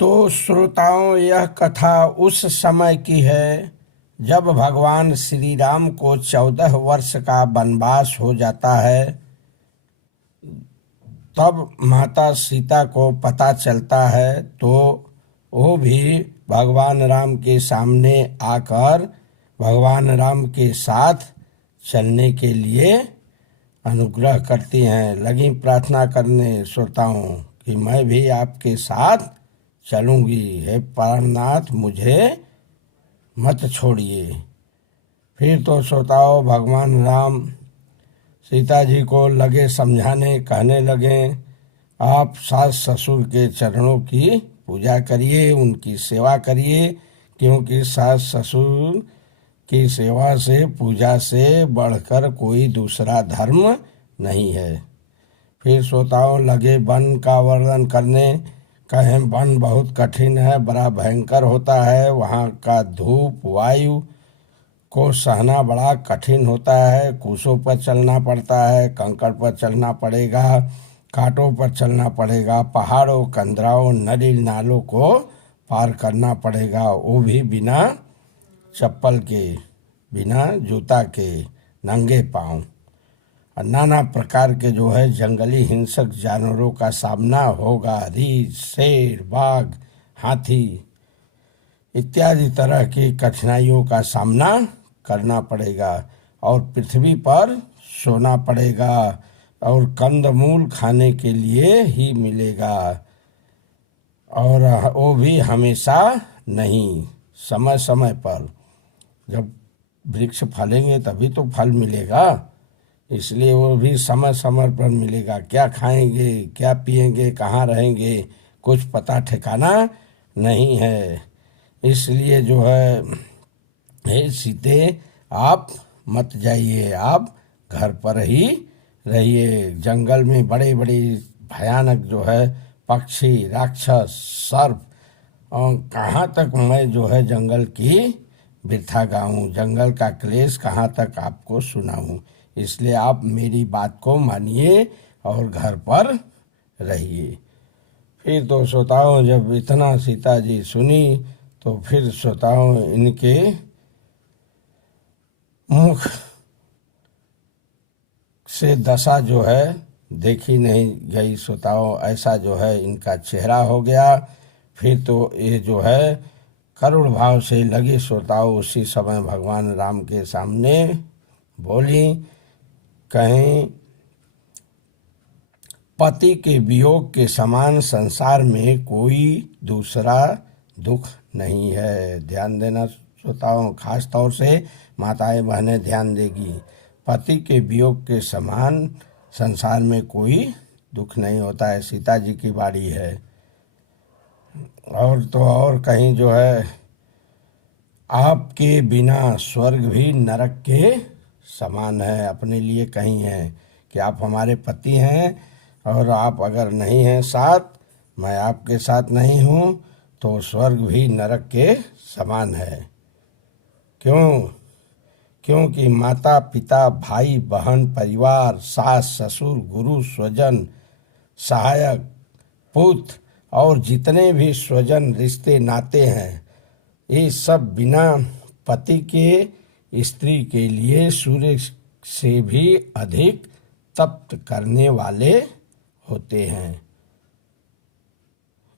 तो श्रोताओं, यह कथा उस समय की है जब भगवान श्री राम को 14 वर्ष का वनवास हो जाता है। तब माता सीता को पता चलता है तो वो भी भगवान राम के सामने आकर भगवान राम के साथ चलने के लिए अनुग्रह करती हैं। लगी प्रार्थना करने श्रोताओं कि मैं भी आपके साथ चलूंगी, हे प्राणनाथ मुझे मत छोड़िए। फिर तो श्रोताओं भगवान राम सीता जी को लगे समझाने, कहने लगे आप सास ससुर के चरणों की पूजा करिए, उनकी सेवा करिए, क्योंकि सास ससुर की सेवा से, पूजा से बढ़कर कोई दूसरा धर्म नहीं है। फिर श्रोताओं लगे वन का वर्णन करने, कहें वन बहुत कठिन है, बड़ा भयंकर होता है, वहाँ का धूप वायु को सहना बड़ा कठिन होता है। कुशों पर चलना पड़ता है, कंकड़ पर चलना पड़ेगा, कांटों पर चलना पड़ेगा, पहाड़ों, कंदराओं, नदी नालों को पार करना पड़ेगा, वो भी बिना चप्पल के, बिना जूता के, नंगे पांव। नाना प्रकार के जो है जंगली हिंसक जानवरों का सामना होगा, रीछ, शेर, बाघ, हाथी इत्यादि तरह की कठिनाइयों का सामना करना पड़ेगा और पृथ्वी पर सोना पड़ेगा और कंदमूल खाने के लिए ही मिलेगा, और वो भी हमेशा नहीं, समय समय पर। जब वृक्ष फलेंगे तभी तो फल मिलेगा, इसलिए वो भी समय समय पर मिलेगा। क्या खाएंगे, क्या पिएंगे, कहाँ रहेंगे, कुछ पता ठिकाना नहीं है। इसलिए जो है हे सीते आप मत जाइए, आप घर पर ही रहिए। जंगल में बड़े बड़े भयानक जो है पक्षी, राक्षस, सर्प, और कहाँ तक मैं जो है जंगल की वृथा गाऊं, जंगल का क्लेश कहाँ तक आपको सुनाऊं। इसलिए आप मेरी बात को मानिए और घर पर रहिए। फिर तो श्रोताओं जब इतना सीता जी सुनी तो फिर श्रोताओं इनके मुख से दशा जो है देखी नहीं गई श्रोताओं, ऐसा जो है इनका चेहरा हो गया। फिर तो ये जो है करुण भाव से लगी श्रोताओं उसी समय भगवान राम के सामने बोली, कहीं पति के वियोग के समान संसार में कोई दूसरा दुख नहीं है। ध्यान देना श्रोताओं, खास तौर से माताएं बहनें ध्यान देगी। पति के वियोग के समान संसार में कोई दुख नहीं होता है। सीता जी की बाड़ी है। और तो और कहीं जो है आपके बिना स्वर्ग भी नरक के समान है। अपने लिए कहीं है कि आप हमारे पति हैं और आप अगर नहीं हैं साथ, मैं आपके साथ नहीं हूँ, तो स्वर्ग भी नरक के समान है। क्यों? क्योंकि माता पिता, भाई बहन, परिवार, सास ससुर, गुरु, स्वजन, सहायक, पुत्र और जितने भी स्वजन रिश्ते नाते हैं, ये सब बिना पति के स्त्री के लिए सूर्य से भी अधिक तप्त करने वाले होते हैं।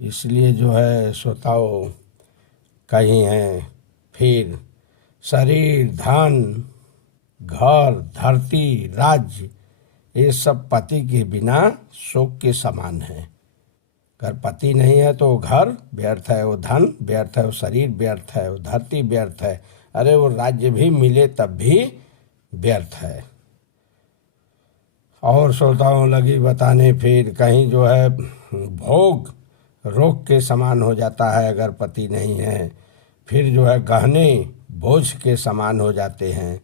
इसलिए जो है श्रोताओं कहीं हैं फिर शरीर, धन, घर, धरती, राज्य, ये सब पति के बिना शोक के समान है। अगर पति नहीं है तो वो घर व्यर्थ है, वो धन व्यर्थ है, वो शरीर व्यर्थ है, वो धरती व्यर्थ है, अरे वो राज्य भी मिले तब भी व्यर्थ है। और श्रोताओं लगी बताने फिर कहीं जो है भोग रोग के समान हो जाता है अगर पति नहीं है। फिर जो है गहने बोझ के समान हो जाते हैं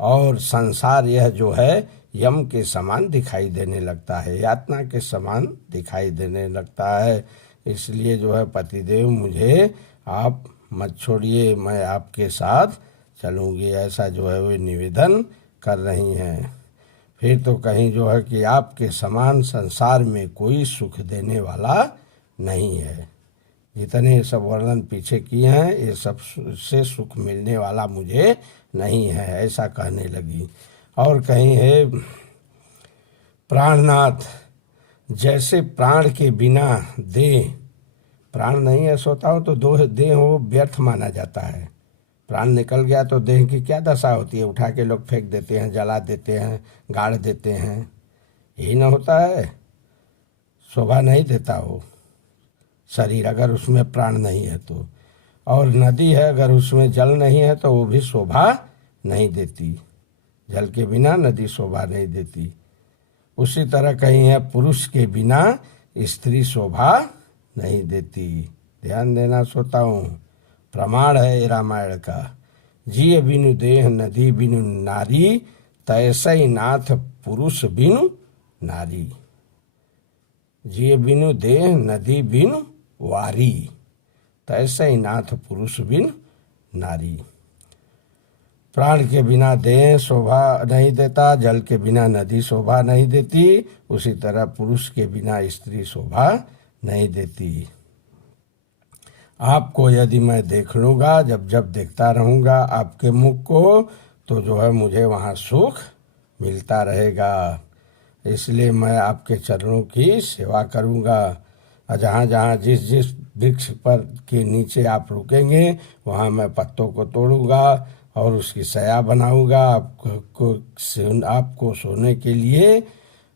और संसार यह जो है यम के समान दिखाई देने लगता है, यातना के समान दिखाई देने लगता है। इसलिए जो है पतिदेव मुझे आप मत छोड़िए, मैं आपके साथ चलूँगी, ऐसा जो है वे निवेदन कर रही हैं। फिर तो कहीं जो है कि आपके समान संसार में कोई सुख देने वाला नहीं है। जितने सब वर्णन पीछे किए हैं ये सब से सुख मिलने वाला मुझे नहीं है, ऐसा कहने लगी। और कहीं है प्राणनाथ, जैसे प्राण के बिना देह, प्राण नहीं है सोता हो तो दो देह हो व्यर्थ माना जाता है। प्राण निकल गया तो देह की क्या दशा होती है, उठा के लोग फेंक देते हैं, जला देते हैं, गाड़ देते हैं, यही ना होता है। शोभा नहीं देता हो शरीर अगर उसमें प्राण नहीं है तो। और नदी है अगर उसमें जल नहीं है तो वो भी शोभा नहीं देती, जल के बिना नदी शोभा नहीं देती। उसी तरह कहीं है पुरुष के बिना स्त्री शोभा नहीं देती। ध्यान देना सोता हूँ, प्रमाण है रामायण का। जिय बिनु देह नदी बिनु नारी, तैसई नाथ पुरुष बिनु नारी। जिय बिनु देह नदी बिनु वारी, तैसई नाथ पुरुष बिनु नारी। प्राण के बिना देह शोभा नहीं देता, जल के बिना नदी शोभा नहीं देती, उसी तरह पुरुष के बिना स्त्री शोभा नहीं देती। आपको यदि मैं देख लूँगा, जब जब देखता रहूँगा आपके मुख को, तो जो है मुझे वहाँ सुख मिलता रहेगा। इसलिए मैं आपके चरणों की सेवा करूँगा। और जहाँ जहाँ जिस जिस वृक्ष पर के नीचे आप रुकेंगे वहाँ मैं पत्तों को तोड़ूँगा और उसकी सया बनाऊँगा, आपको सोने के लिए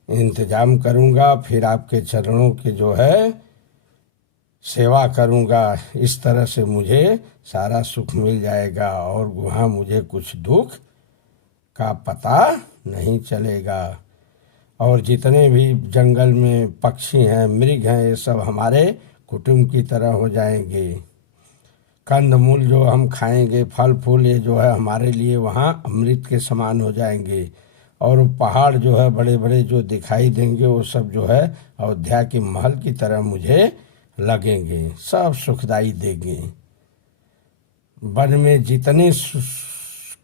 इंतजाम करूँगा, फिर आपके चरणों के जो है सेवा करूँगा। इस तरह से मुझे सारा सुख मिल जाएगा और वहाँ मुझे कुछ दुख का पता नहीं चलेगा। और जितने भी जंगल में पक्षी हैं, मृग हैं, ये सब हमारे कुटुंब की तरह हो जाएंगे। कंद मूल जो हम खाएंगे, फल फूल, ये जो है हमारे लिए वहाँ अमृत के समान हो जाएंगे। और पहाड़ जो है बड़े बड़े जो दिखाई देंगे वो सब जो है अयोध्या के महल की तरह मुझे लगेंगे, सब सुखदाई देंगे। वन में जितने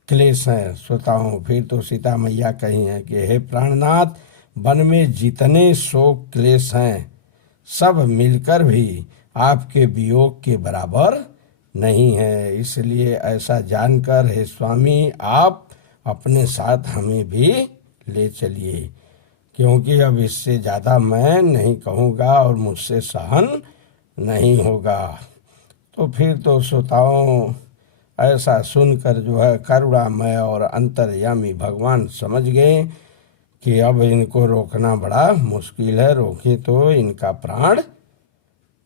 क्लेश हैं श्रोताओं, फिर तो सीता मैया कही हैं कि हे प्राणनाथ, वन में जितने शोक क्लेश हैं सब मिलकर भी आपके वियोग के बराबर नहीं है। इसलिए ऐसा जानकर हे स्वामी आप अपने साथ हमें भी ले चलिए, क्योंकि अब इससे ज़्यादा मैं नहीं कहूँगा और मुझसे सहन नहीं होगा। तो फिर तो श्रोताओं ऐसा सुनकर जो है करुणामय और अंतर्यामी भगवान समझ गए कि अब इनको रोकना बड़ा मुश्किल है, रोके तो इनका प्राण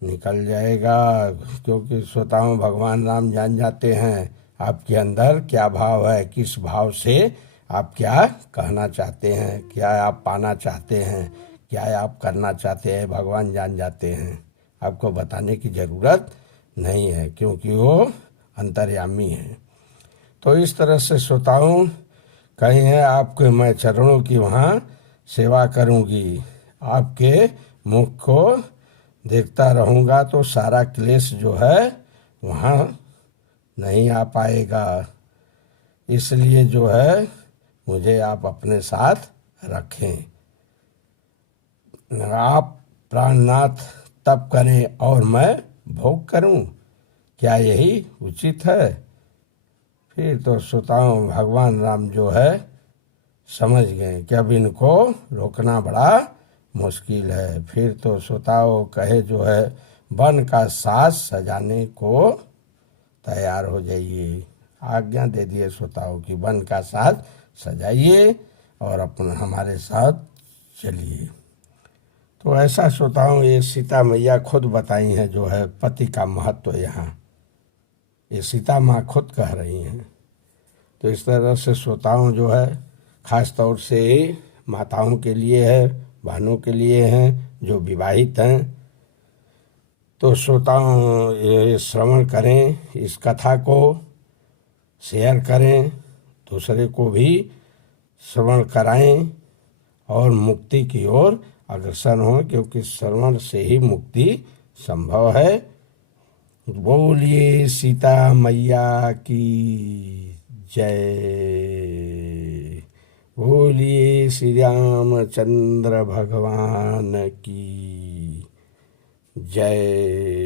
निकल जाएगा। क्योंकि श्रोताओं भगवान राम जान जाते हैं आपके अंदर क्या भाव है, किस भाव से आप क्या कहना चाहते हैं, क्या आप पाना चाहते हैं, क्या आप करना चाहते हैं, भगवान जान जाते हैं। आपको बताने की ज़रूरत नहीं है क्योंकि वो अंतर्यामी है। तो इस तरह से श्रोताओं कहीं है आपके मैं चरणों की वहाँ सेवा करूँगी, आपके मुख को देखता रहूँगा तो सारा क्लेश जो है वहाँ नहीं आ पाएगा। इसलिए जो है मुझे आप अपने साथ रखें। आप प्राणनाथ तप करें और मैं भोग करूं, क्या यही उचित है? फिर तो श्रोताओं भगवान राम जो है समझ गए कि अब इनको रोकना बड़ा मुश्किल है। फिर तो श्रोताओं कहे जो है वन का साज सजाने को तैयार हो जाइए, आज्ञा दे दिए श्रोताओं की वन का साज सजाइए और अपना हमारे साथ चलिए। तो ऐसा श्रोताओं ये सीता मैया खुद बताई हैं जो है पति का महत्व, यहाँ ये सीता माँ खुद कह रही हैं। तो इस तरह से श्रोताओं जो है खास तौर से माताओं के लिए है, बहनों के लिए हैं जो विवाहित हैं। तो श्रोताओं ये श्रवण करें, इस कथा को शेयर करें, दूसरे को भी श्रवण कराएं और मुक्ति की ओर अग्रसर हों, क्योंकि श्रवण से ही मुक्ति संभव है। बोलिए सीता मैया की जय, बोलिए श्री रामचंद्र भगवान की जय।